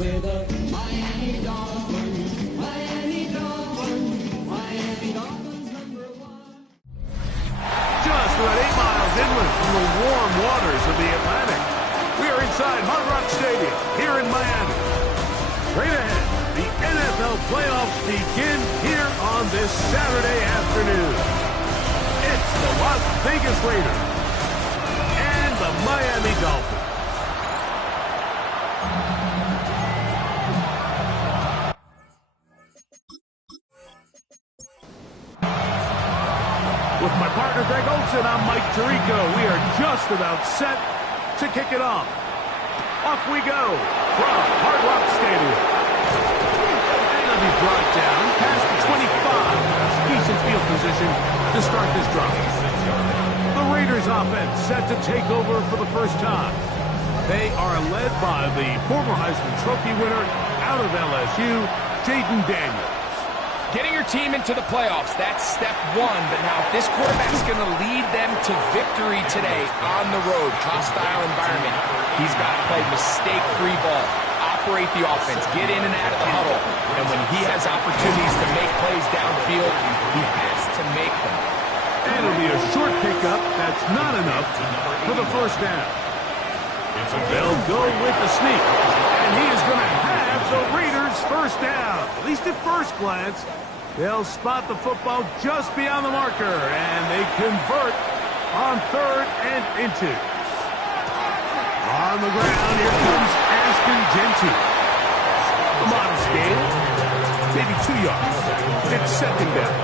We're the Miami Dolphins, Miami Dolphins, Miami Dolphins #1. Just about 8 miles inland from the warm waters of the Atlantic, we are inside Hard Rock Stadium here in Miami. Straight ahead, the NFL playoffs begin here on this Saturday afternoon. It's the Las Vegas Raiders and the Miami Dolphins. With my partner Greg Olson, I'm Mike Tirico. We are just about set to kick it off. Off we go from Hard Rock Stadium. And it'll be brought down past the 25. Decent field position to start this drive. The Raiders offense set to take over for the first time. They are led by the former Heisman Trophy winner out of LSU, Jaden Daniels. Getting your team into the playoffs, that's step one. But now this quarterback's going to lead them to victory today on the road. Hostile environment. He's got to play mistake-free ball, operate the offense, get in and out of the huddle. And when he has opportunities to make plays downfield, he has to make them. And it'll be a short pickup. That's not enough for the first down. They'll go with the sneak. And he is going to have the Raiders first down. At least at first glance, they'll spot the football just beyond the marker. And they convert on 3rd and inches. On the ground, here comes Ashton Genty. A modest gain. Maybe 2 yards. It's second down.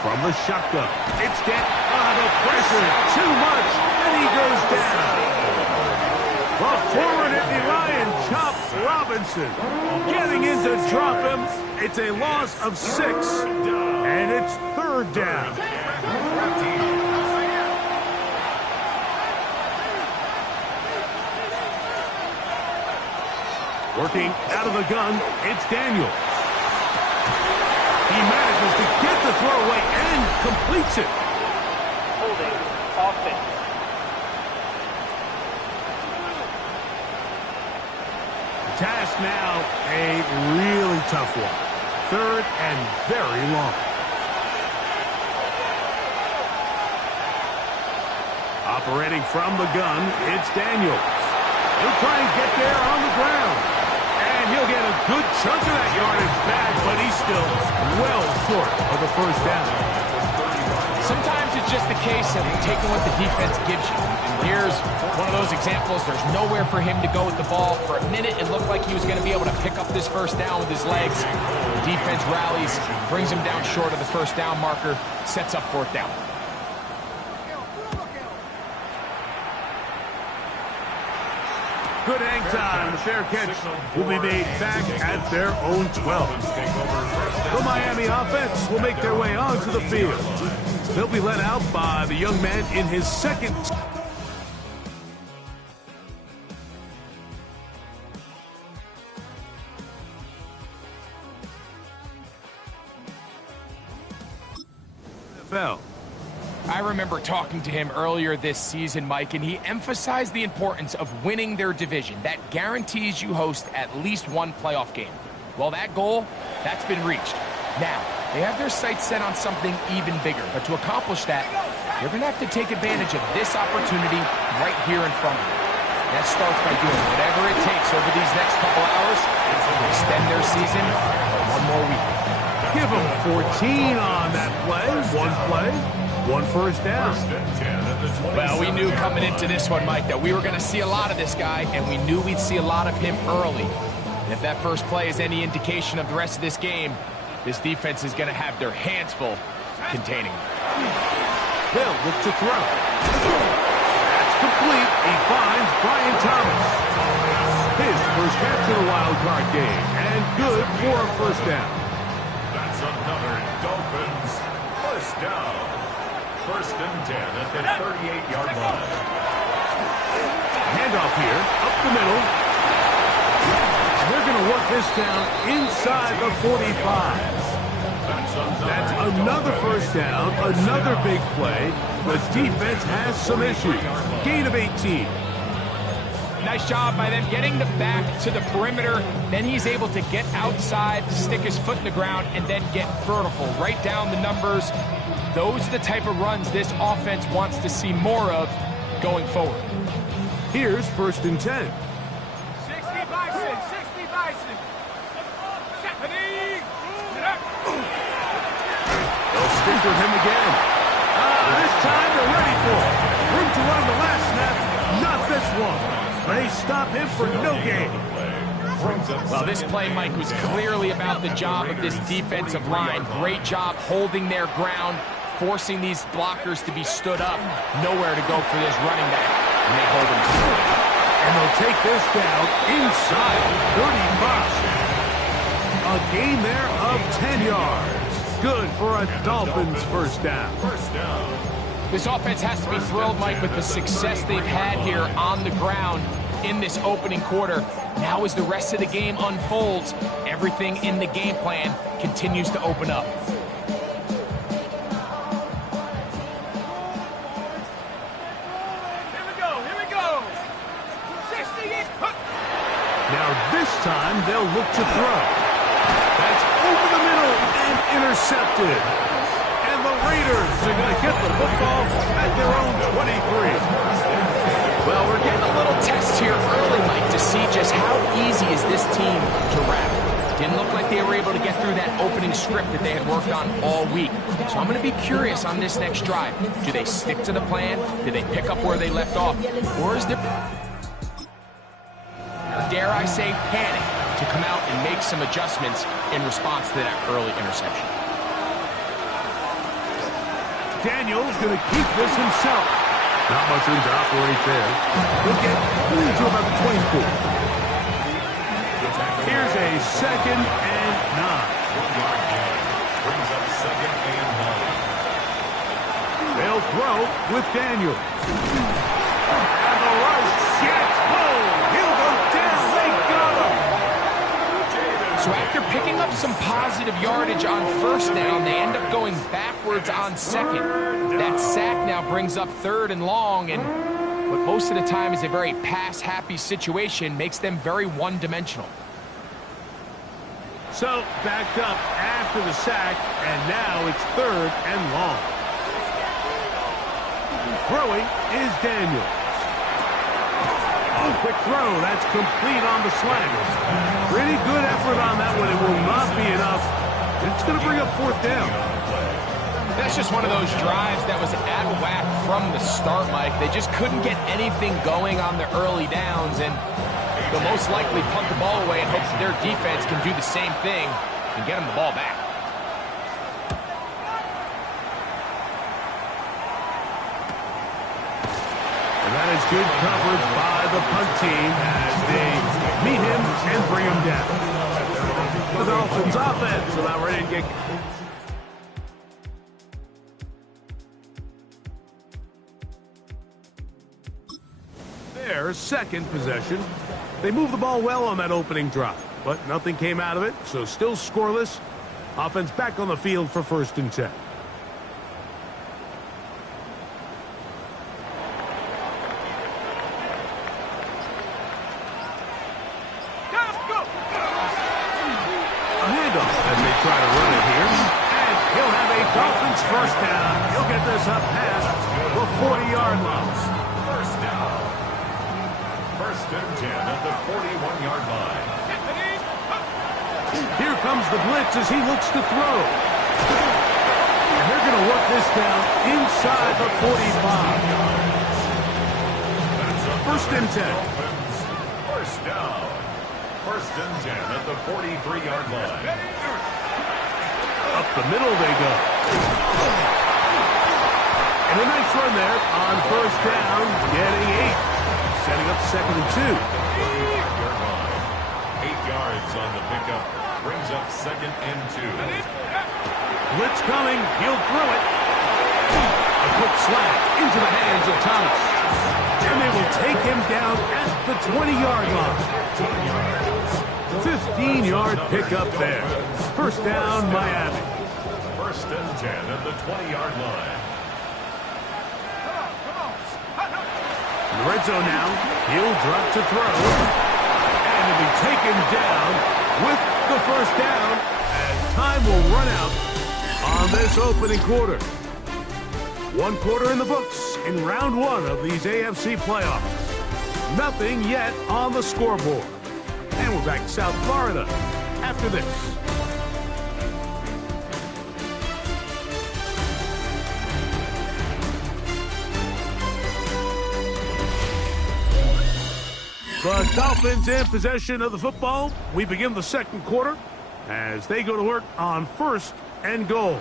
From the shotgun, it's dead. The pressure, too much, and he goes down. The forward Indy Lion, Chop Robinson, getting in to drop him. It's a loss of 6, and it's 3rd down. Working out of the gun, it's Daniels. He manages to get the throw away and completes it. Holding offense. The task now, a really tough one. 3rd and very long. Operating from the gun, it's Daniels. He'll try and get there on the ground. And he'll get a good chunk of that yardage back, but he's still well short of the first down. Sometimes it's just the case of taking what the defense gives you. And here's one of those examples. There's nowhere for him to go with the ball. For a minute, it looked like he was going to be able to pick up this first down with his legs. The defense rallies, brings him down short of the first down marker, sets up 4th down. Good hang time. The fair catch will be made back at their own 12. The Miami offense will make their way onto the field. They'll be led out by the young man in his 2nd. NFL. I remember talking to him earlier this season, Mike, and he emphasized the importance of winning their division. That guarantees you host at least one playoff game. Well, that goal, that's been reached. Now, they have their sights set on something even bigger, but to accomplish that, they're going to have to take advantage of this opportunity right here in front of them. That starts by doing whatever it takes over these next couple hours to extend their season for one more week. Give them 14 on that play. One first down. Well, we knew coming into this one, Mike, that we were going to see a lot of this guy, and we knew we'd see a lot of him early. And if that first play is any indication of the rest of this game, this defense is going to have their hands full containing him. They'll look to throw. That's complete. He finds Brian Thomas. His first catch of the wild card game, and good for a first down. That's another Dolphins first down. 1st and 10 at the 38-yard line. Handoff here, up the middle. And they're going to work this down inside the 45. That's That's another first down, another big play. The defense has some issues. Gain of 18. Nice job by them getting the back to the perimeter. Then he's able to get outside, stick his foot in the ground, and then get vertical. Right down the numbers. Those are the type of runs this offense wants to see more of going forward. Here's 1st and 10. 60 Bison, 60 Bison. They'll stick with him again. This time they're ready for it. Room to run the last snap. Not this one. They stop him for no gain. Well, this play, Mike, was clearly about the job of this defensive line. Great job holding their ground, forcing these blockers to be stood up. Nowhere to go for this running back, and they hold him to it. And they'll take this down inside 35. A gain there of 10 yards. Good for a Dolphins first down. This offense has to be thrilled, Mike, with the success they've had here on the ground in this opening quarter. Now as the rest of the game unfolds, everything in the game plan continues to open up. Here we go. 60 is hooked. Now this time they'll look to throw. That's over the middle and intercepted. And the Raiders are going to get the football at their own 23. Well, we're getting a little test here early, Mike, to see just how easy is this team to wrap. Didn't look like they were able to get through that opening script that they had worked on all week. So I'm going to be curious on this next drive. Do they stick to the plan? Do they pick up where they left off? Or is there, dare I say, panic to come out and make some adjustments in response to that early interception? Daniel's going to keep this himself. Not much room to operate there. He'll get to about the 24. Here's a 2nd and 9. Brings up 2nd and 9. They'll throw with Daniels. And the rush gets home. He'll go down. They got him. So after picking up some positive yardage on first down, they end up going backwards on second. That sack now brings up 3rd and long, and what most of the time is a very pass-happy situation makes them very one-dimensional. So backed up after the sack, and now it's 3rd and long. Throwing is Daniels. A quick throw. That's complete on the slant. Pretty good effort on that one. It will not be enough. It's going to bring up 4th down. That's just one of those drives that was at whack from the start, Mike. They just couldn't get anything going on the early downs, and they'll most likely punt the ball away and hope that their defense can do the same thing and get them the ball back. And that is good coverage by the punt team as they meet him and bring him down. The Dolphins offense about ready to get... Their 2nd possession. They moved the ball well on that opening drive, but nothing came out of it, so still scoreless. Offense back on the field for 1st and 10. A handoff as they try to run it here. And he'll have a Dolphins first down. He'll get this up past the 40-yard line. First down. 1st and 10 at the 41-yard line. Here comes the blitz as he looks to throw. And they're going to work this down inside the 45. 1st and 10. First down. 1st and 10 at the 43-yard line. Up the middle they go. And a nice run there on 1st down, getting 8. Setting up 2nd and 2. 8 yards on the pickup. Brings up 2nd and 2. Blitz coming. He'll throw it. A quick slap into the hands of Thomas. And they will take him down at the 20-yard line. 15-yard pickup there. First down, Miami. First and 10 at the 20-yard line. In the red zone now, he'll drop to throw. And he'll be taken down with the first down as time will run out on this opening quarter. One quarter in the books in round one of these AFC playoffs. Nothing yet on the scoreboard. And we're back to South Florida after this. The Dolphins in possession of the football. We begin the second quarter as they go to work on first and goal.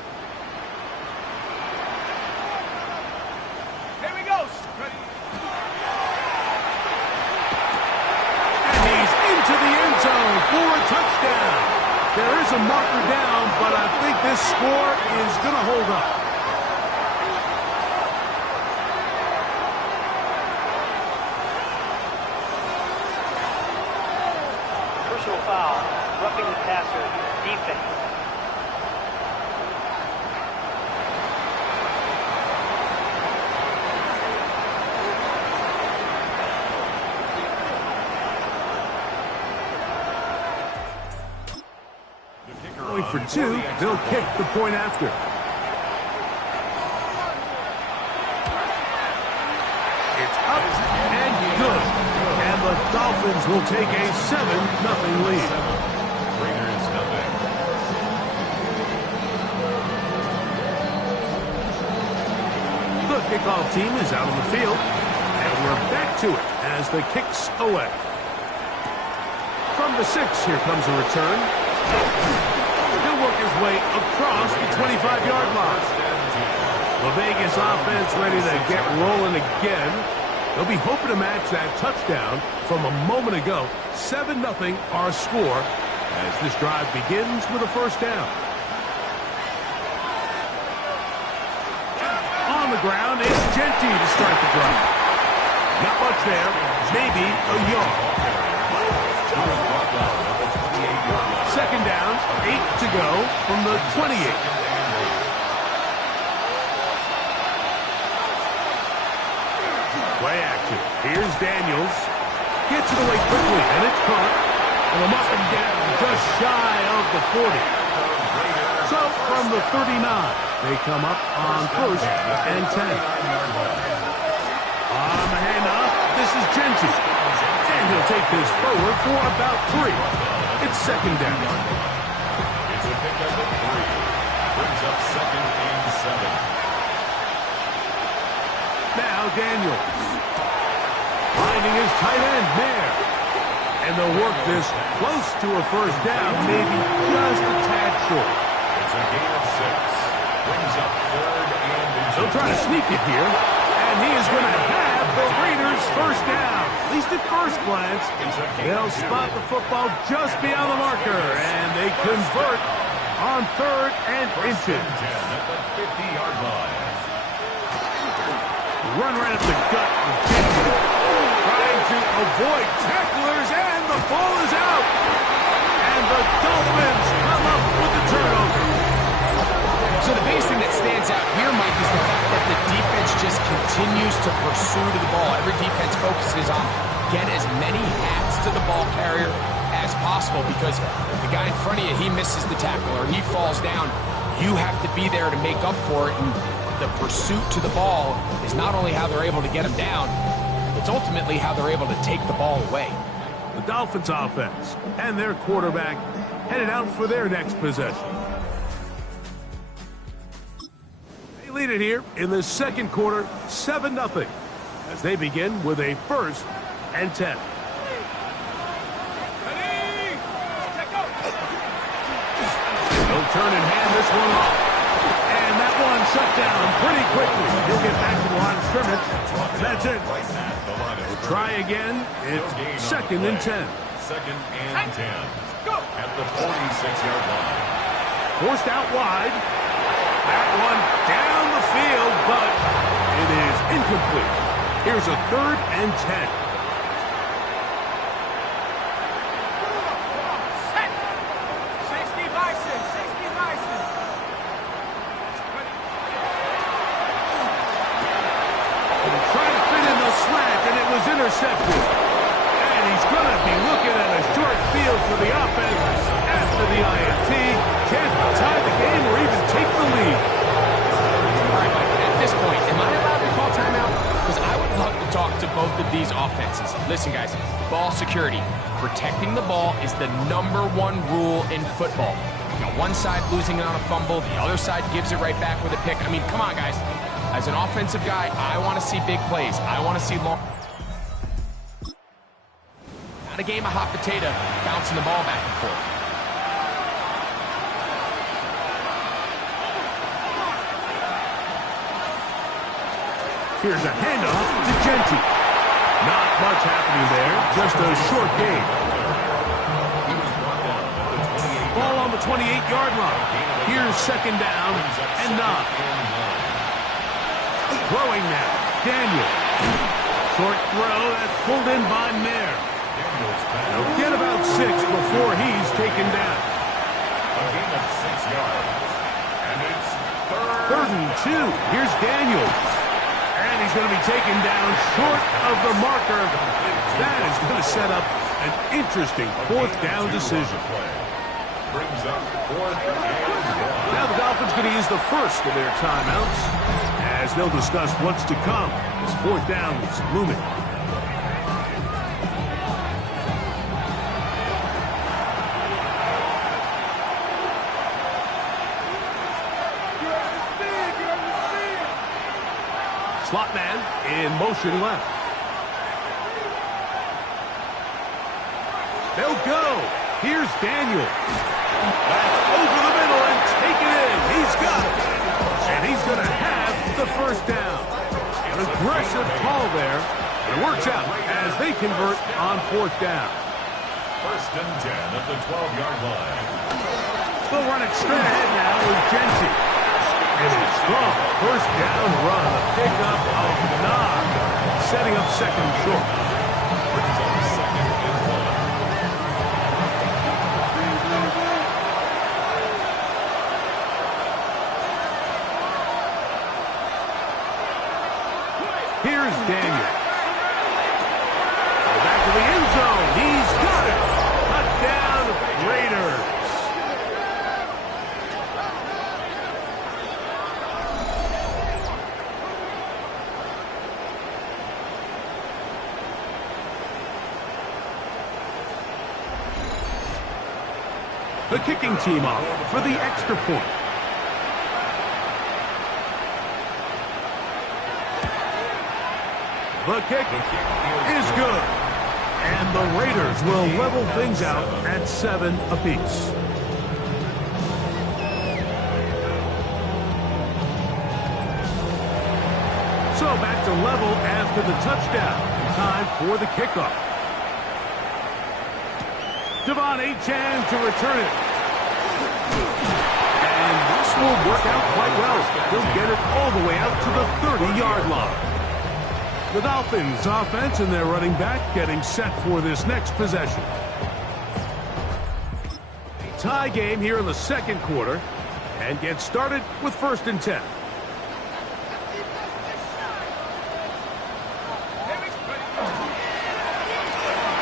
Here we go. And he's into the end zone for a touchdown. There is a marker down, but I think this score is going to hold up. Personal foul, roughing the passer, defense. Going for two, they'll kick the point after. It's up and good. And the Dolphins will take a 7-0 lead. Raiders nothing. The kickoff team is out on the field. And we're back to it as the kick's away. From the 6, here comes a return. He'll work his way across the 25-yard line. The Vegas offense ready to get rolling again. They'll be hoping to match that touchdown from a moment ago. 7-0 our score as this drive begins with a first down. On the ground, it's Genty to start the drive. Not much there, maybe a yard. Second down, 8 to go from the 28. Play action. Here's Daniels. Gets it away quickly, and it's caught. And them up and down, just shy of the 40. So from the 39, they come up on first and 10. On the handoff, this is Genty. And he'll take this forward for about 3. It's second down. It's a pickup of 3. Brings up second and 7. Now Daniels. Finding his tight end there. And they'll work this close to a first down, maybe just a tad short. It's a gain of 6. Brings up third and They'll try to sneak it here. And he is going to have the Raiders first down. At least at first glance. They'll spot the football just beyond the marker. And they convert on third and inches. 10 at the 50-yard line. Run right up the gut of Genty. Trying to avoid tacklers, and the ball is out. And the Dolphins come up with the turnover. So the biggest thing that stands out here, Mike, is the fact that the defense just continues to pursue to the ball. Every defense focuses on get as many hats to the ball carrier as possible, because if the guy in front of you, he misses the tackle or he falls down, you have to be there to make up for it. And the pursuit to the ball is not only how they're able to get him down, it's ultimately how they're able to take the ball away. The Dolphins offense and their quarterback headed out for their next possession. They lead it here in the second quarter, 7-0, as they begin with a first and 10. They'll turn and hand this one off. And that one shut down pretty quickly. He'll get back to the line of scrimmage. And that's it. We'll try again. It's second and 10. Second and 10. At the 46-yard line. Forced out wide. That one down the field, but it is incomplete. Here's a third and 10. intercepted. And he's going to be looking at a short field for the offense after the INT. Chance to tie the game or even take the lead. All right, Mike, at this point, am I allowed to call timeout? Because I would love to talk to both of these offenses. Listen, guys, ball security. Protecting the ball is the #1 rule in football. You got one side losing it on a fumble, the other side gives it right back with a pick. I mean, come on, guys. As an offensive guy, I want to see big plays. I want to see long... Not a game of hot potato, bouncing the ball back and forth. Here's a handoff to Genty. Not much happening there, just a short game. Ball on the 28-yard line. Here's second down and 9. Throwing now, Daniel. Short throw that's pulled in by Mayer. They'll get about 6 before he's taken down. A gain of 6 yards. And it's Third and 2. Here's Daniels. And he's going to be taken down short of the marker. That is going to set up an interesting 4th down decision. brings up 4th and 1. Now the Dolphins going to use the first of their timeouts as they'll discuss what's to come as 4th down is looming. Slot man in motion left. They'll go. Here's Daniel. That's over the middle and taken in. He's got it. And he's going to have the first down. An aggressive call there. It works out as they convert on 4th down. 1st and 10 at the 12-yard line. They'll run it straight ahead now with Genty. And a strong 1st down run. A pickup of 9. Setting up second and short. Brings up 2nd and 1. Here's Daniel. Back to the end zone. He's got it. Touchdown, Raiders. The kicking team off for the extra point. The kick is good. And the Raiders will level things out at 7 apiece. So back to level after the touchdown. Time for the kickoff. Devon Achane to return it. And this will work out quite well. He'll get it all the way out to the 30-yard line. The Dolphins offense and their running back getting set for this next possession. Tie game here in the second quarter and get started with 1st and 10.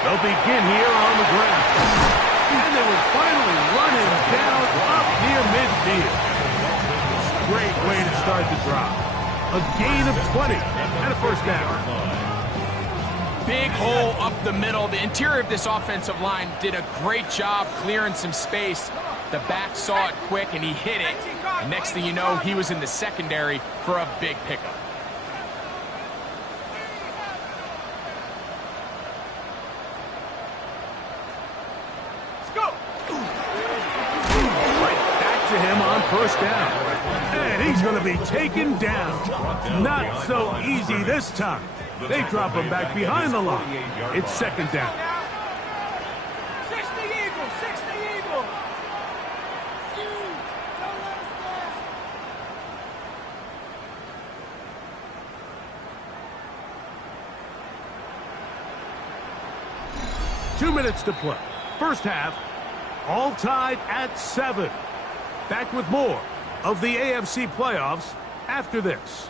They'll begin here on the ground. And they will finally run him down up near midfield. Great way to start the drive. A gain of 20 and a 1st down. Big hole up the middle. The interior of this offensive line did a great job clearing some space. The back saw it quick and he hit it. And next thing you know, he was in the secondary for a big pickup. To him on 1st down. And he's going to be taken down. Not so easy this time. They drop him back behind the line. It's 2nd down. 60 Eagles, 60 Eagles. Two minutes to play. First half, all tied at 7. Back with more of the AFC playoffs after this.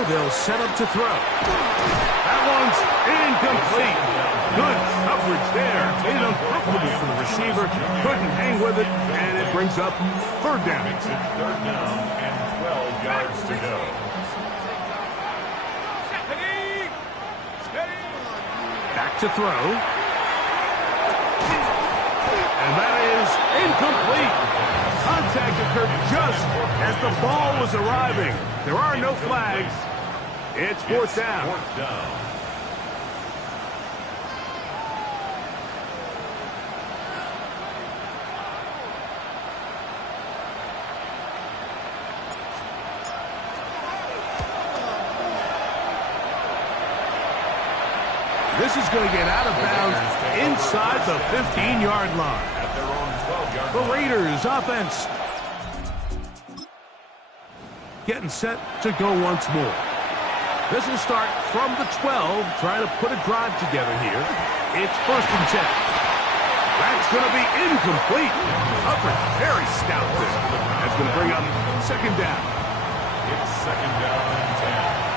Now they'll set up to throw. That one's incomplete. Good coverage there. Made it uncomfortable for the receiver. Couldn't hang with it, and it brings up third down. Makes it third down and 12 yards to go. Back to throw. And that is incomplete. Contact occurred just as the ball was arriving. There are no flags. It's fourth down. Fourth down. This is going to get out of bounds inside the 15-yard line. At their own 12-yard The line. Raiders offense getting set to go once more. This will start from the 12, trying to put a drive together here. It's first and 10. That's going to be incomplete. Coverage very stout there. That's going to bring up second down. It's second down and 10.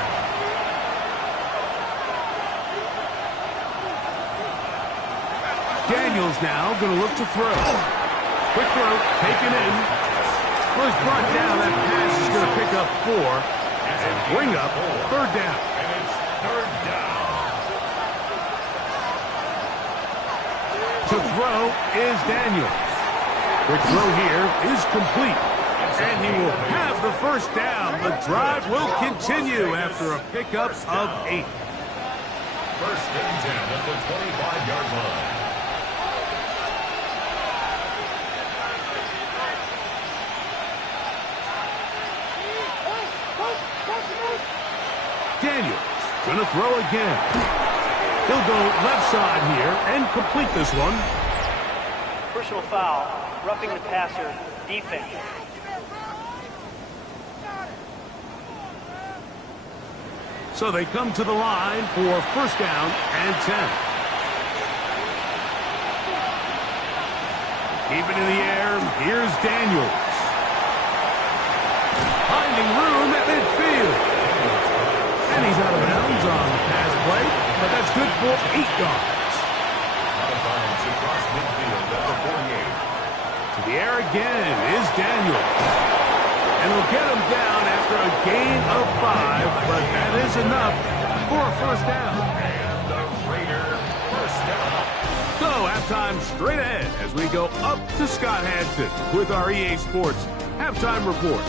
Daniels now going to look to throw. Quick throw, taken in. Was brought down. That pass is going to pick up 4 and bring up third down. And it's third down. To throw is Daniels. The throw here is complete. And he will have the first down. The drive will continue after a pickup of 8. First and 10 at the 25-yard line. Daniels going to throw again. He'll go left side here and complete this one. Personal foul, roughing the passer, defense. So they come to the line for first down and 10. Keep it in the air. Here's Daniels. Finding room at midfield. And he's out of bounds on the pass play, but that's good for 8 yards. Out of bounds across midfield at the 48. To the air again is Daniels. And he'll get him down after a gain of 5, but that is enough for a first down. And the Raider first down. So halftime straight ahead as we go up to Scott Hansen with our EA Sports halftime report.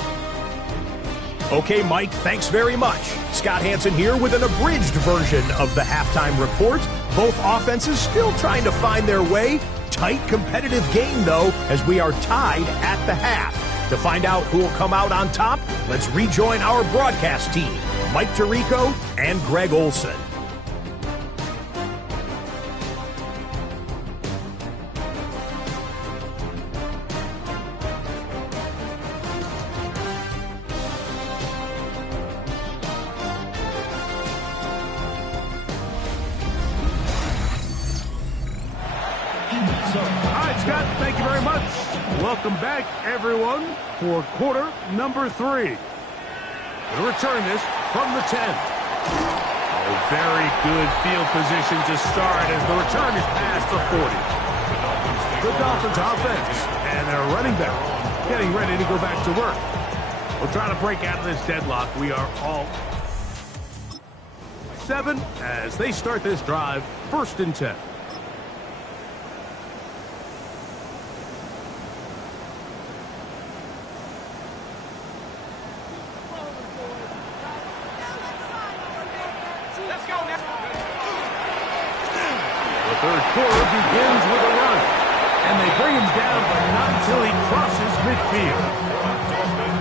Okay, Mike, thanks very much. Scott Hansen here with an abridged version of the halftime report. Both offenses still trying to find their way. Tight, competitive game, though, as we are tied at the half. To find out who will come out on top, let's rejoin our broadcast team, Mike Tirico and Greg Olson. Scott, thank you very much. Welcome back, everyone, for quarter number 3. We'll return this from the 10. A very good field position to start as the return is past the 40. The Dolphins offense and their running back getting ready to go back to work. We'll try to break out of this deadlock. We are all 7 as they start this drive, first and 10. Third quarter begins with a run, and they bring him down, but not until he crosses midfield.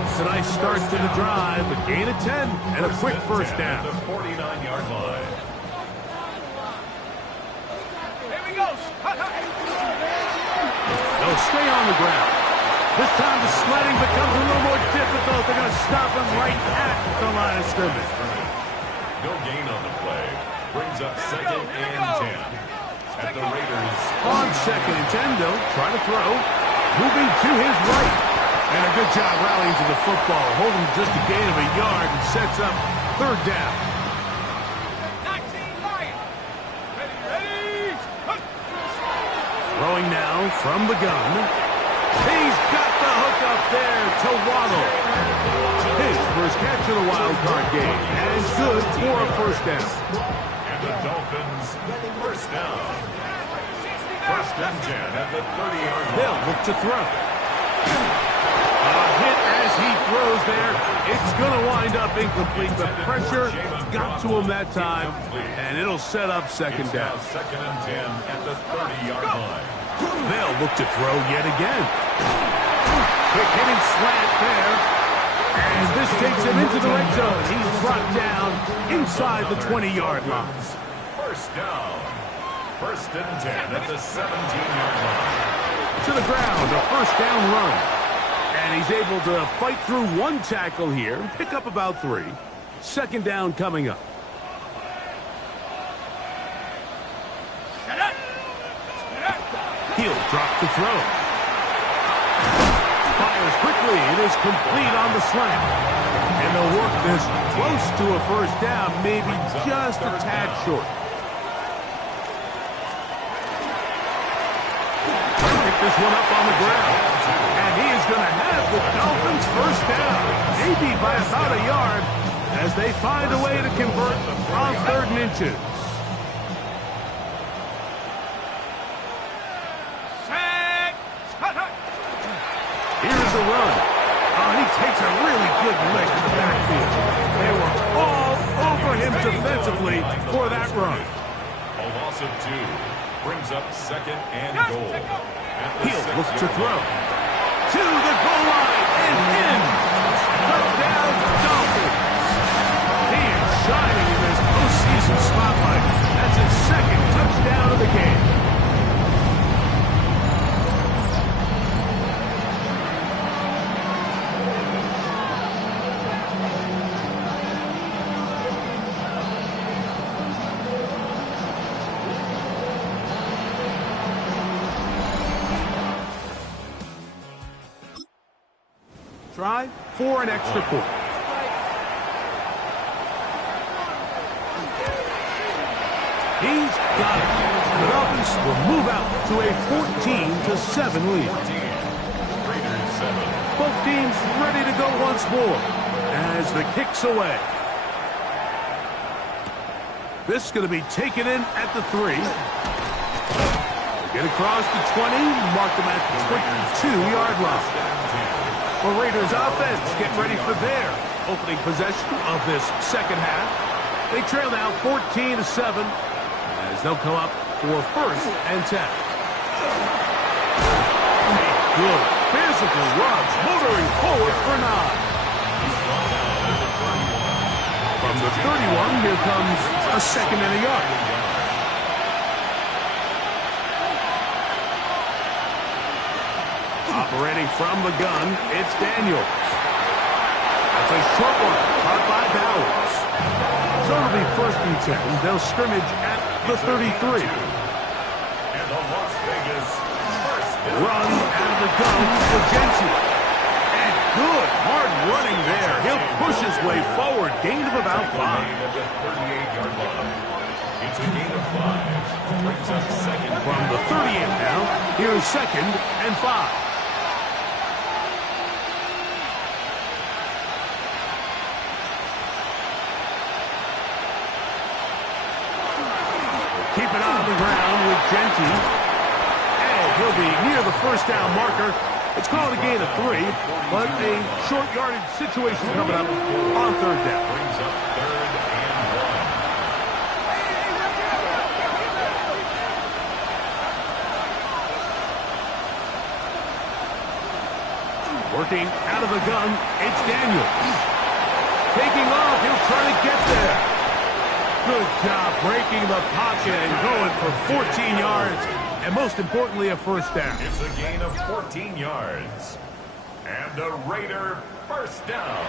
It's a nice start to the drive, a gain of 10, and a quick first down. At the 49-yard line. Here we go. They'll stay on the ground. This time the sledding becomes a little more difficult. They're going to stop him right at the line of scrimmage. No gain on the play. Brings up second and 10. At the Raiders. On second and 10, they'll try to throw. Moving to his right. And a good job rallying to the football, holding just a gain of a yard and sets up third down. 19 Lions. Ready. Throwing now from the gun. He's got the hook up there to Waddle. His first catch of the wild card game, and good for a first down. And the Dolphins, first down. First and 10 at the 30-yard line. They'll look to throw. A hit as he throws there. It's going to wind up incomplete. The pressure got to him that time, and it'll set up second down. Second and 10 at the 30-yard line. They'll look to throw yet again. Quick hitting slant there. And this takes him into the red zone. He's brought down inside the 20-yard line. First down. First and 10 at the 17-yard line. To the ground, a first down run. And he's able to fight through one tackle here, pick up about 3. Second down coming up. He'll drop to throw. Fires quickly. It is complete on the slant. And they'll work this close to a first down, maybe just a tad short. Pick this one up on the ground. And he is going to have the Dolphins first down, maybe by about a yard, as they find a way to convert on 3rd and inches. Here's the run. Oh, and he takes a really good lick in the backfield. They were all over him defensively for that run. A loss of 2 brings up second and goal. He'll look to throw. To the goal line and in. Touchdown, Dolphins. He is shining in this postseason spotlight. That's his 2nd touchdown of the game. Try for an extra point. He's got it. The Dolphins will move out to a 14-7 lead. Both teams ready to go once more as the kick's away. This is going to be taken in at the 3. Get across the 20, mark them at the 22-yard line. The Raiders offense getting ready for their opening possession of this second half. They trail now 14-7 as they'll come up for first and 10. Good physical rush, motoring forward for 9. From the 31, here comes a second and a yard. Operating from the gun, it's Daniels. That's a short one, caught by Ballew. So it'll be first and 10. They'll scrimmage at the 33. And the Las Vegas first Run out of the gun for Genty. And good, hard running there. He'll push his way forward, gain of about 5. at the 38-yard line. It's a gain of 5. Brings up second From the 38 now, here's second and 5. Keep it on the ground with Genty. And he'll be near the first down marker. It's called a gain of 3, but a short yardage situation coming up on 3rd down. brings up 3rd and 1. Working out of the gun, it's Daniels. Taking off, he'll try to get there. Good job breaking the pocket and going for 14 yards, and most importantly, a first down. It's a gain of 14 yards. And a Raider first down.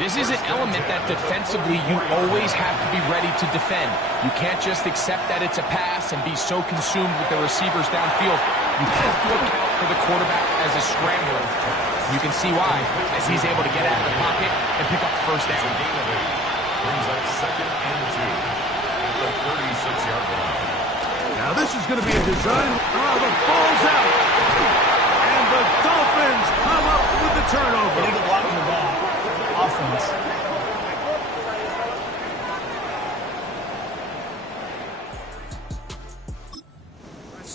This is an element that defensively you always have to be ready to defend. You can't just accept that it's a pass and be so consumed with the receivers downfield. You have to account for the quarterback as a scrambler. You can see why, as he's able to get out of the pocket and pick up the first down. Brings up 2nd and 2 at the 36-yard line. Now this is going to be a design. Oh, the ball's out. And the Dolphins come up with the turnover. Illegal blocking the ball. Offense.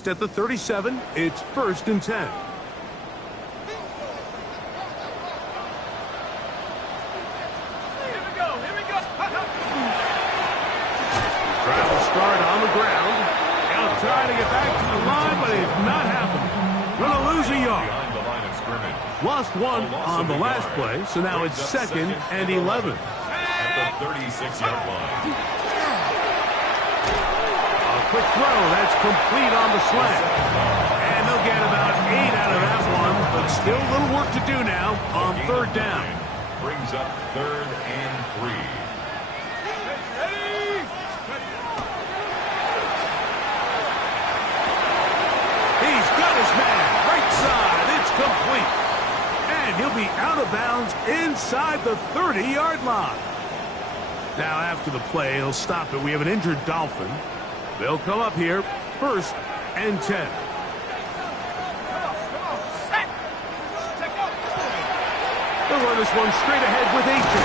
At the 37, it's 1st and 10. Here we go. Trying to start on the ground. He'll try to get back to the line, but it's not happening. Going to lose a yard. Behind the line of scrimmage. Lost one on the last play, so now it's 2nd and 11. At the 36-yard line. Quick throw, that's complete on the slant. And they'll get about 8 out of that one, but still a little work to do now on 3rd down. Brings up 3rd and 3. He's got his man, right side, it's complete. And he'll be out of bounds inside the 30-yard line. Now after the play, he'll stop it. We have an injured Dolphin. They'll come up here, 1st and 10. They'll run this one straight ahead with A.J.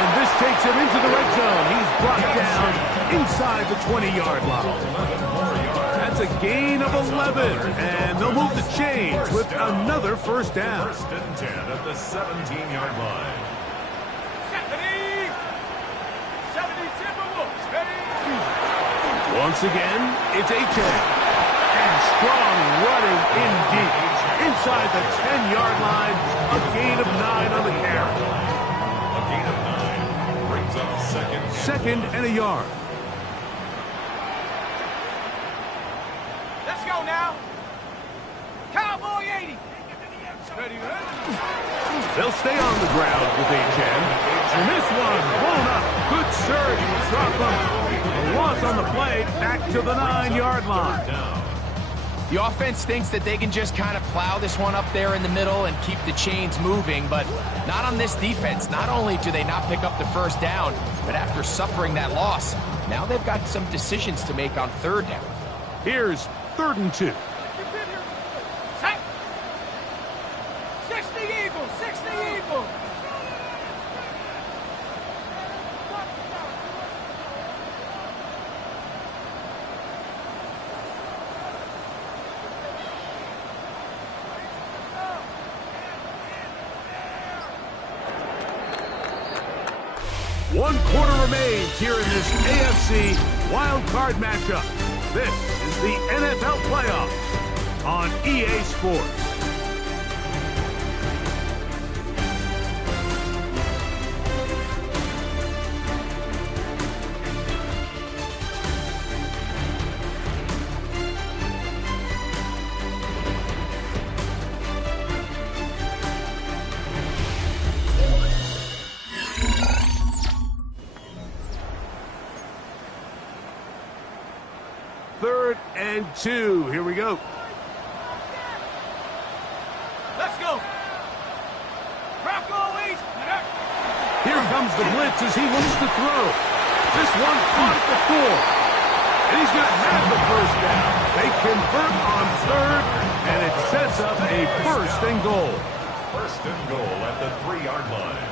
And this takes him into the red zone. He's brought down inside the 20-yard line. That's a gain of 11. And they'll move the chains with another 1st down. 1st and 10 at the 17-yard line. Once again, it's A.J. And strong running in deep. Inside the 10-yard line, a gain of 9 on the carry. A gain of 9 brings up 2nd and a yard. Let's go now. Cowboy 80. Ready. They'll stay on the ground with A.J. And this one blown up. Good surge. Drop him. A loss on the play. Back to the 9-yard line. The offense thinks that they can just kind of plow this one up there in the middle and keep the chains moving, but not on this defense. Not only do they not pick up the 1st down, but after suffering that loss, now they've got some decisions to make on 3rd down. Here's 3rd and 2. 60 Eagles, 60 Eagles. One quarter remains here in this AFC Wildcard matchup. This is the NFL Playoffs on EA Sports. Third and 2. Here we go. Let's go. Rocco, Here comes the blitz as he looks to throw. This one caught at the 4. And he's going to have the 1st down. They convert on 3rd, and it sets up a 1st and goal. 1st and goal at the 3-yard line.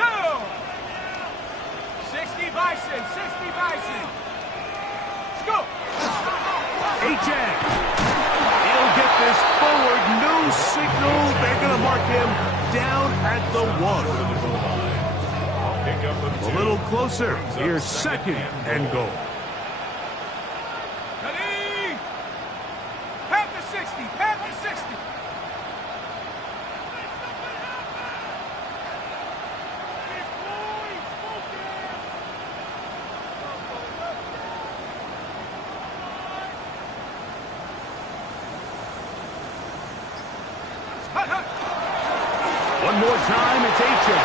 Go. 60 Bison, 60 Bison. Let's go. A.J. He'll get this forward. No signal. They're going to mark him down at the 1. A little closer. Here's 2nd and goal. Ready. Pat the 60, pat the 60. One more time, it's H.A.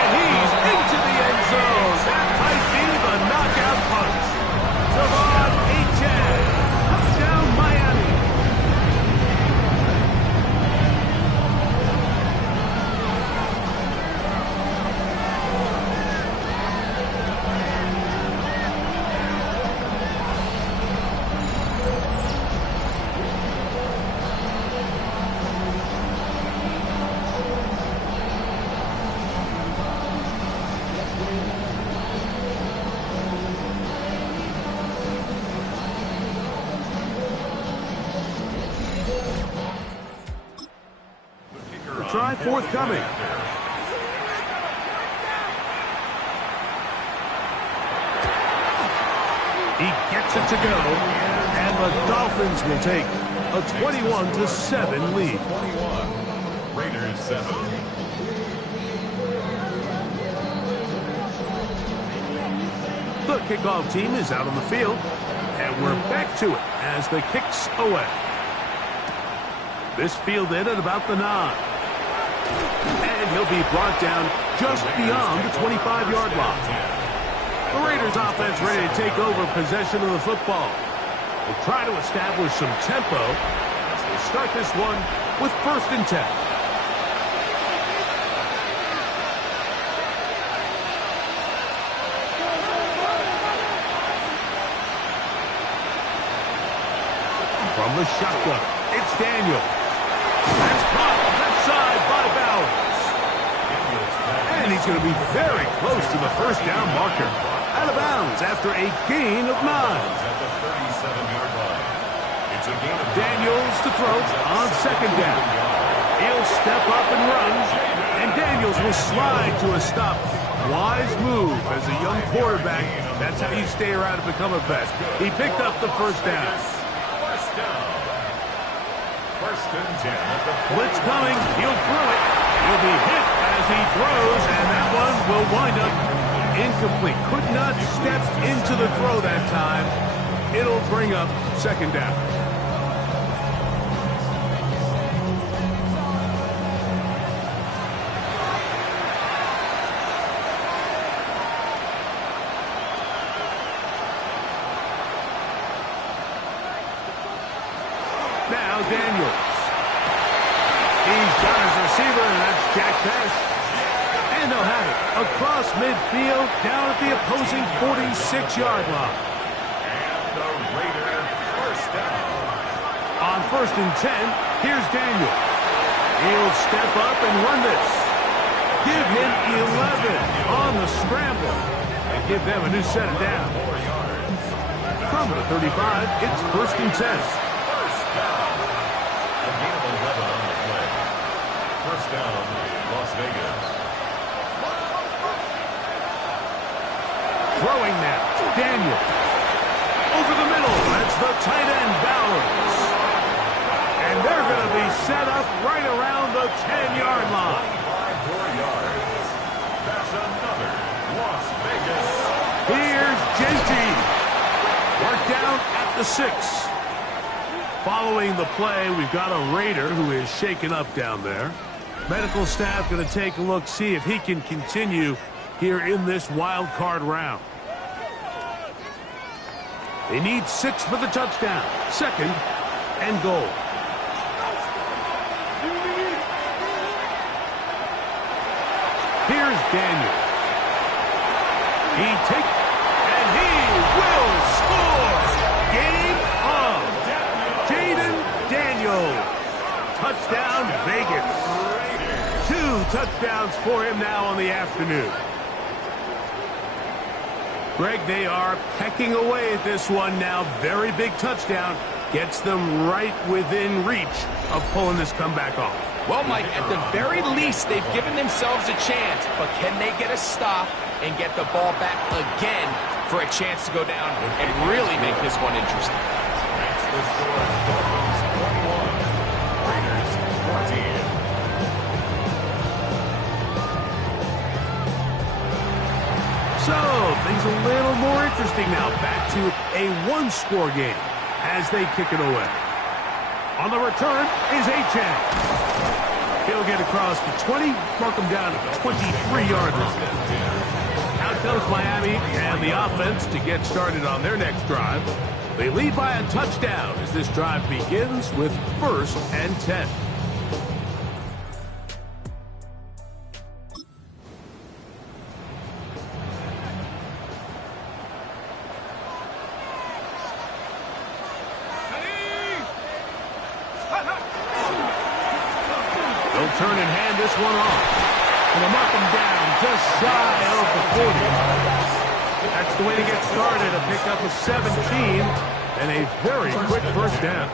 And he's into the end zone. That might be the knockout punch. Javon H.A. Touchdown, Miami. Try forthcoming. He gets it to go, and the Dolphins will take a 21-7 lead. 21. Raiders 7. The kickoff team is out on the field, and we're back to it as the kicks away. This fielded at about the 9. And he'll be brought down just beyond the 25-yard line. The Raiders offense ready to take over possession of the football. They'll try to establish some tempo as they start this one with 1st and 10. From the shotgun, it's Daniel. That's caught left side by Ballew. And he's going to be very close to the 1st down marker. Out of bounds after a gain of 9. At the 37-yard line. It's a gain of Daniels to throw on 2nd down. He'll step up and run, and Daniels will slide to a stop. Wise move as a young quarterback. That's how you stay around and become a vet. He picked up the 1st down. 1st down. 1st and 10 at the Blitz coming. He'll throw it. He'll be hit as he throws, and that one will wind up incomplete. Could not step into the throw that time. It'll bring up 2nd down. Now Daniels. He's got his receiver, and that's Jack Pesh. And they'll have it across midfield, down at the opposing 46-yard line. And the Raider 1st down. On 1st and 10, here's Daniels. He'll step up and run this. Give him 11 on the scramble and give them a new set of down. 4 yards. From the 35, it's 1st and 10. 1st down. A gain of 11 on the play. 1st down, Las Vegas. Throwing now, Daniel. Over the middle, that's the tight end, Ballew. And they're going to be set up right around the 10-yard line. 4 yards. That's another Las Vegas. Here's JT. Work down at the 6. Following the play, we've got a Raider who is shaken up down there. Medical staff going to take a look, see if he can continue here in this wild card round. They need 6 for the touchdown. 2nd and goal. Here's Daniel. He takes, and he will score. Game on. Jaden Daniel. Touchdown, Vegas. 2 touchdowns for him now on the afternoon. Greg, they are pecking away at this one now. Very big touchdown. Gets them right within reach of pulling this comeback off. Well, Mike, at the very least, they've given themselves a chance, but can they get a stop and get the ball back again for a chance to go down and really make this one interesting? That's the score. Dolphins 21. Raiders 14. So, things a little more interesting now. Back to a 1-score game as they kick it away. On the return is H.A. He'll They'll get across the 20, mark them down at the 23-yard line. Out comes Miami and the offense to get started on their next drive. They lead by a touchdown as this drive begins with 1st and 10. They'll turn and hand this one off. And they'll mark them down just shy of the 40. That's the way to get started. A pickup of 17 and a very quick first down.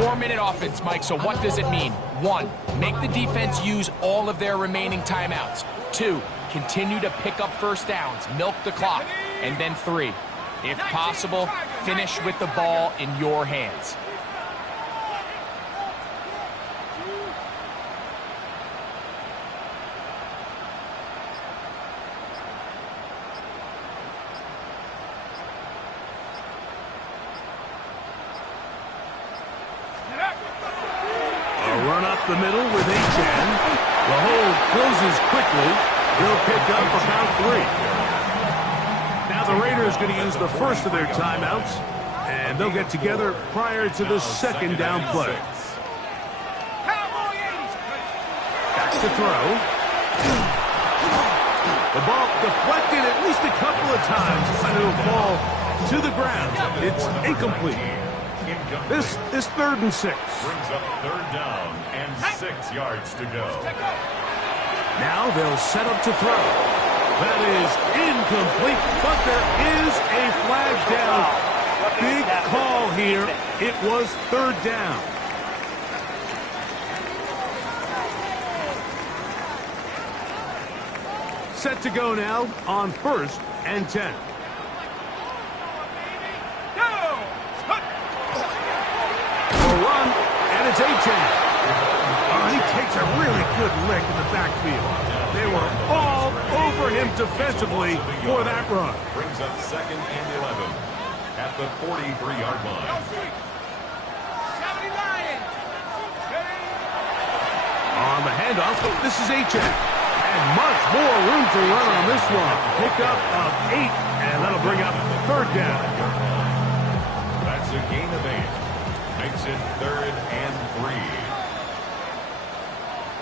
4-minute offense, Mike. So what does it mean? 1, make the defense use all of their remaining timeouts. 2, continue to pick up first downs, milk the clock. And then 3, if possible, finish with the ball in your hands. Run up the middle with Achan. The hold closes quickly. They'll pick up about 3. Now the Raiders going to use the first of their timeouts, and they'll get together prior to the second down play. Back to throw. The ball deflected at least a couple of times, and it'll fall to the ground. It's incomplete. This is 3rd and 6. Brings up 3rd down and 6 yards to go. Now they'll set up to throw. That is incomplete, but there is a flag down. Big call here. It was 3rd down. Set to go now on 1st and 10. Run, and it's Achan. He takes a really good lick in the backfield. They were all over him defensively for that run. Brings up 2nd and 11 at the 43-yard line. On the handoff, this is Achan. And much more room to run on this one. Pick up of 8, and that'll bring up 3rd down. That's a gain of 8. Makes it 3rd and 3.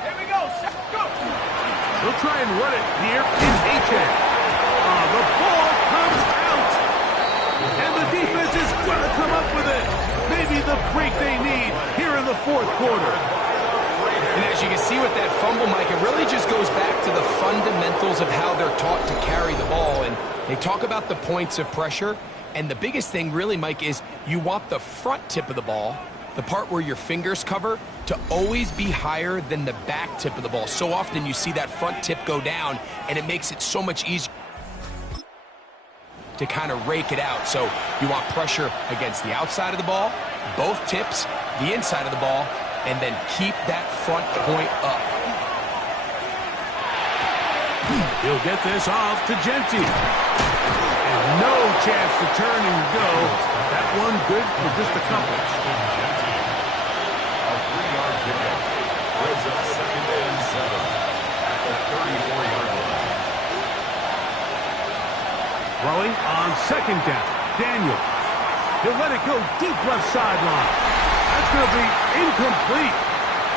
Here we go. Go. We'll try and run it here. It's Achan. The ball comes out. And the defense is going to come up with it. Maybe the break they need here in the 4th quarter. And as you can see with that fumble, Mike, it really just goes back to the fundamentals of how they're taught to carry the ball. And they talk about the points of pressure. And the biggest thing really, Mike, is you want the front tip of the ball, the part where your fingers cover, to always be higher than the back tip of the ball. So often you see that front tip go down, and it makes it so much easier to kind of rake it out. So you want pressure against the outside of the ball, both tips, the inside of the ball, and then keep that front point up. He'll get this off to Genty. And no chance to turn and go. That one good for just a couple. A 3-yard pickup. Brings up 2nd and 7 at the 34-yard line. Throwing on 2nd down. Daniel. He'll let it go deep left sideline. That's going to be incomplete.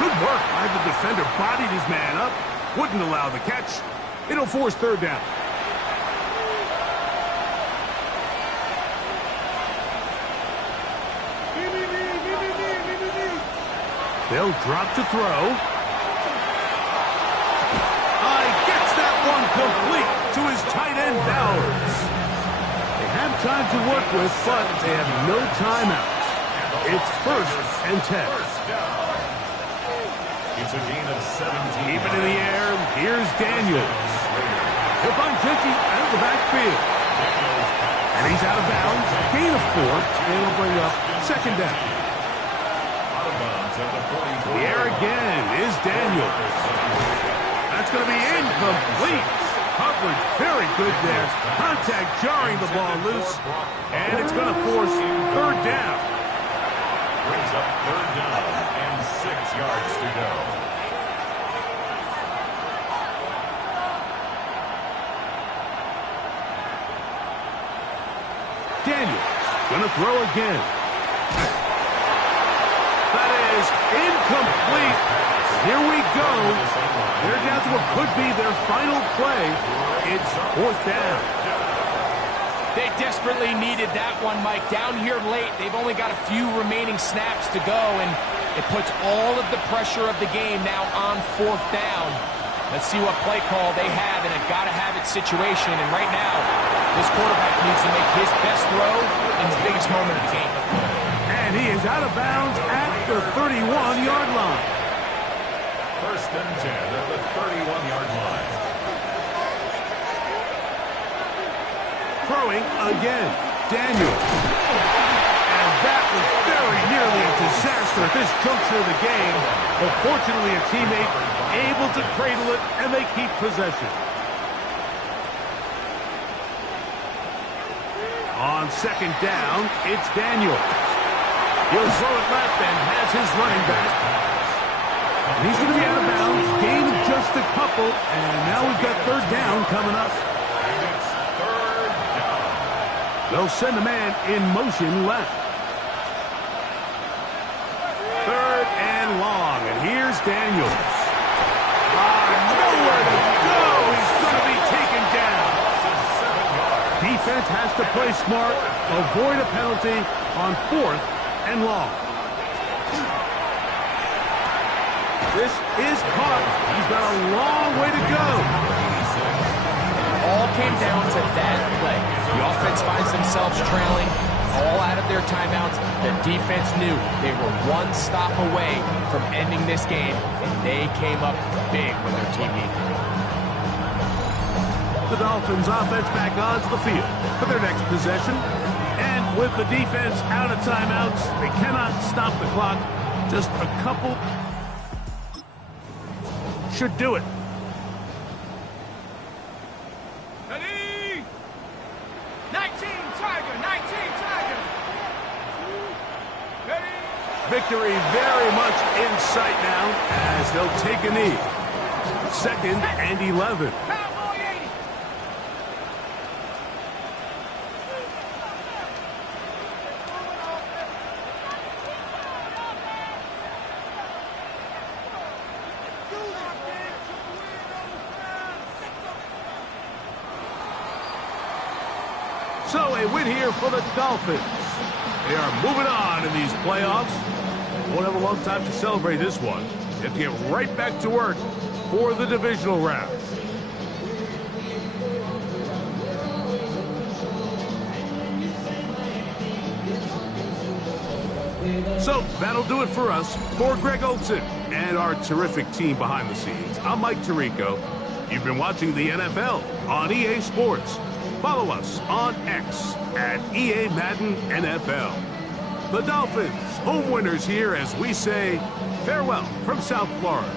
Good work by the defender. Bodied his man up. Wouldn't allow the catch. It'll force 3rd down. They'll drop to throw. Gets that one complete to his tight end, Bowers. They have time to work with, but they have no timeouts. It's 1st and 10. It's a gain of 17. Keep it in the air. Here's Daniels. He'll find Genty out of the backfield. And he's out of bounds. Gain of 4. And it'll bring up 2nd down. The air again is Daniels. That's going to be incomplete. Coverage very good there. Contact jarring the ball loose. And it's going to force 3rd down. Brings up 3rd down and 6 yards to go. Daniels gonna throw again. That is incomplete. Here we go. They're down to what could be their final play. It's 4th down. They desperately needed that one, Mike. Down here late, they've only got a few remaining snaps to go, and it puts all of the pressure of the game now on 4th down. Let's see what play call they have in a gotta-have-it situation. And right now, this quarterback needs to make his best throw in the biggest moment of the game. And he is out of bounds at the 31-yard line. 1st and 10 at the 31-yard line. Throwing again. Daniels. And that was very nearly a disaster at this juncture of the game. But fortunately, a teammate able to cradle it, and they keep possession. On 2nd down, it's Daniels. He'll throw it left and has his running back. And he's going to be out of bounds. Gain of just a couple, and now we've got 3rd down coming up. And it's 3rd down. They'll send a man in motion left. 3rd and long, and here's Daniels. Nowhere to go. He's going to be taken down. Defense has to play smart, avoid a penalty on 4th and long. This is caught. He's got a long way to go. It all came down to that play. The offense finds themselves trailing, all out of their timeouts. The defense knew they were one stop away from ending this game, and they came up big when their team needed it. The Dolphins offense back onto the field for their next possession. And with the defense out of timeouts, they cannot stop the clock. Just a couple should do it. Ready? 19 Tiger, 19 Tiger. Ready? Victory very much in sight now as they'll take a knee. 2nd and 11. Cowboy 80. So a win here for the Dolphins. They are moving on in these playoffs. Won't have a long time to celebrate this one. They have to get right back to work for the divisional round. So that'll do it for us. For Greg Olson and our terrific team behind the scenes, I'm Mike Tirico. You've been watching the NFL on EA Sports. Follow us on X at EA Madden NFL. The Dolphins, home winners here as we say farewell from South Florida.